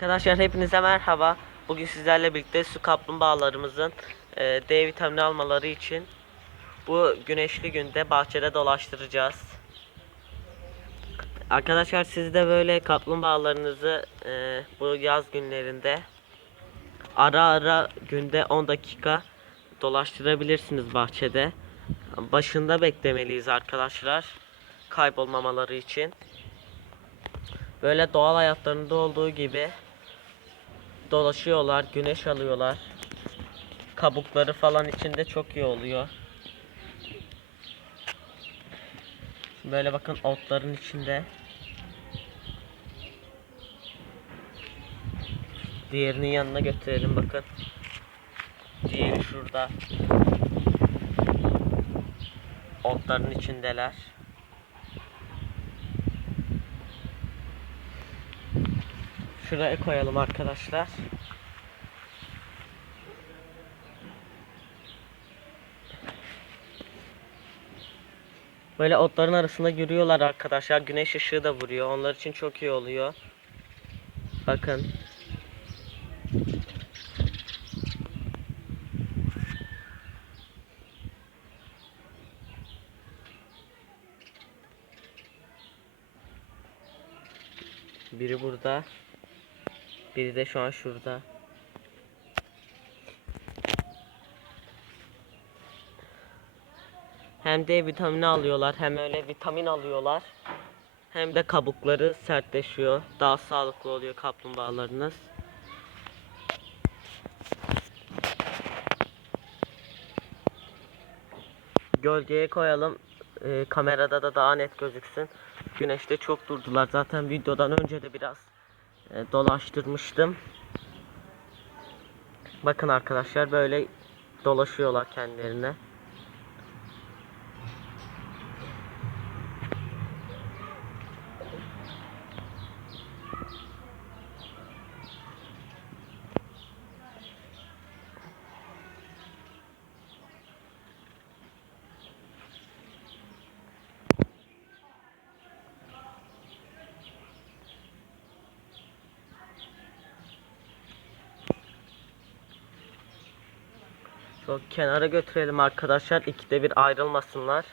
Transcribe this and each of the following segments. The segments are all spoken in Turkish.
Arkadaşlar hepinize merhaba. Bugün sizlerle birlikte su kaplumbağalarımızın e, D vitamini almaları için bu güneşli günde bahçede dolaştıracağız. Arkadaşlar siz de böyle kaplumbağalarınızı e, bu yaz günlerinde ara ara günde 10 dakika dolaştırabilirsiniz bahçede. Başında beklemeliyiz arkadaşlar. Kaybolmamaları için. Böyle doğal hayatlarında olduğu gibi dolaşıyorlar, güneş alıyorlar. Kabukları falan içinde çok iyi oluyor. Böyle bakın otların içinde. Diğerinin yanına götürelim bakın. Diğeri şurada. Otların içindeler. Şuraya koyalım arkadaşlar. Böyle otların arasında yürüyorlar arkadaşlar. Güneş ışığı da vuruyor. Onlar için çok iyi oluyor. Bakın. Biri burada. Biri de şu an şurada. Hem D vitamini alıyorlar hem öyle vitamin alıyorlar. Hem de kabukları sertleşiyor. Daha sağlıklı oluyor kaplumbağalarınız. Gölgeye koyalım. Ee, kamerada da daha net gözüksün. Güneşte çok durdular. Zaten videodan önce de biraz e, dolaştırmıştım. Bakın arkadaşlar böyle dolaşıyorlar kendilerine. Kenara götürelim arkadaşlar. İkide bir ayrılmasınlar.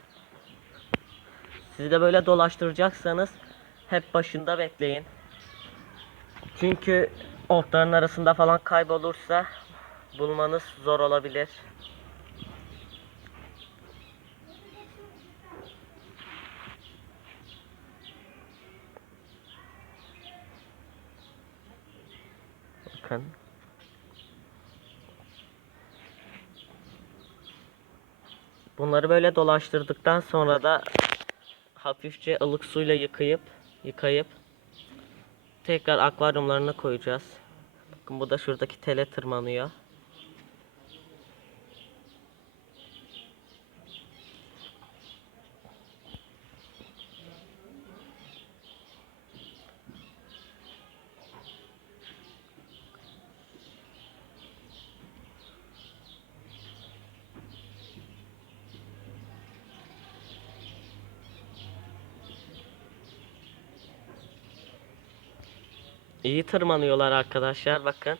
Sizi de böyle dolaştıracaksanız hep başında bekleyin. Çünkü otların arasında falan kaybolursa bulmanız zor olabilir. Bakın. Bunları böyle dolaştırdıktan sonra da hafifçe ılık suyla yıkayıp yıkayıp tekrar akvaryumlarına koyacağız. Bakın bu da şuradaki tele tırmanıyor. İyi tırmanıyorlar arkadaşlar bakın.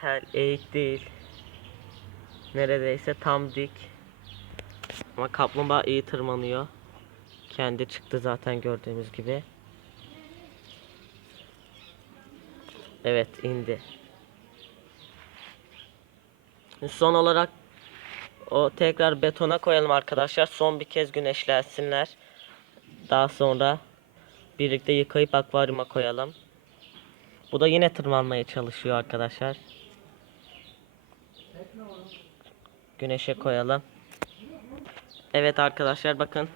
Tel eğik değil. Neredeyse tam dik. Ama kaplumbağa iyi tırmanıyor. Kendi çıktı zaten gördüğünüz gibi. Evet indi. Son olarak o tekrar betona koyalım arkadaşlar. Son bir kez güneşlensinler. Daha sonra birlikte yıkayıp akvaryuma koyalım. Bu da yine tırmanmaya çalışıyor arkadaşlar. Güneşe koyalım. Evet arkadaşlar bakın.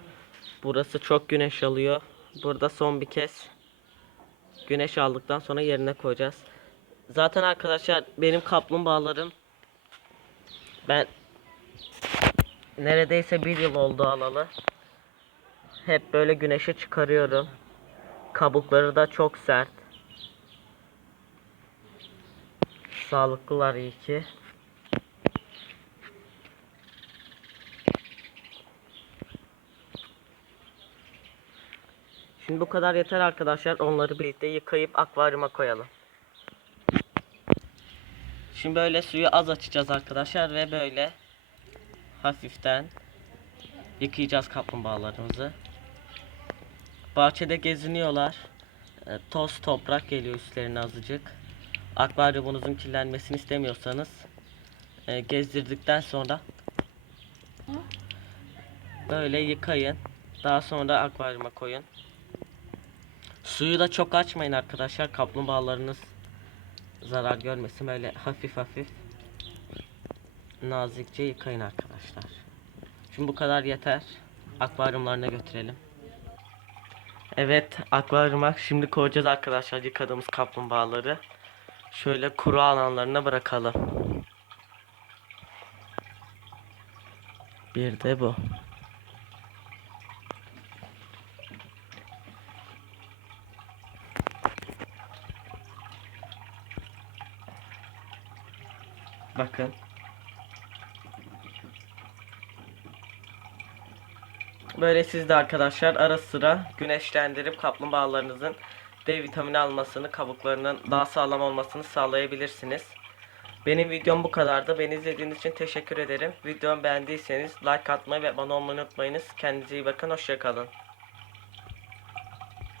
Burası çok güneş alıyor. Burada son bir kez güneş aldıktan sonra yerine koyacağız. Zaten arkadaşlar benim kaplumbağalarım ben neredeyse bir yıl oldu alalı. Hep böyle güneşe çıkarıyorum. Kabukları da çok sert. Sağlıklılar iyi ki. Şimdi bu kadar yeter arkadaşlar. Onları birlikte yıkayıp akvaryuma koyalım. Şimdi böyle suyu az açacağız arkadaşlar ve böyle hafiften yıkayacağız kaplumbağalarımızı. Bahçede geziniyorlar. E, Toz toprak geliyor üstlerine azıcık. Akvaryumunuzun kirlenmesini istemiyorsanız e, gezdirdikten sonra böyle yıkayın. Daha sonra akvaryuma koyun. Suyu da çok açmayın arkadaşlar. Kaplumbağalarınız zarar görmesin. Böyle hafif hafif nazikçe yıkayın arkadaşlar. Şimdi bu kadar yeter. Akvaryumlarına götürelim. Evet akvaryuma şimdi koyacağız arkadaşlar yıkadığımız kaplumbağaları. Şöyle kuru alanlarına bırakalım. Bir de bu. Bakın. Böyle siz de arkadaşlar ara sıra güneşlendirip kaplumbağalarınızın D vitamini almasını, kabuklarının daha sağlam olmasını sağlayabilirsiniz. Benim videom bu kadardı. Beni izlediğiniz için teşekkür ederim. Videomu beğendiyseniz like atmayı ve abone olmayı unutmayınız. Kendinize iyi bakın. Hoşçakalın.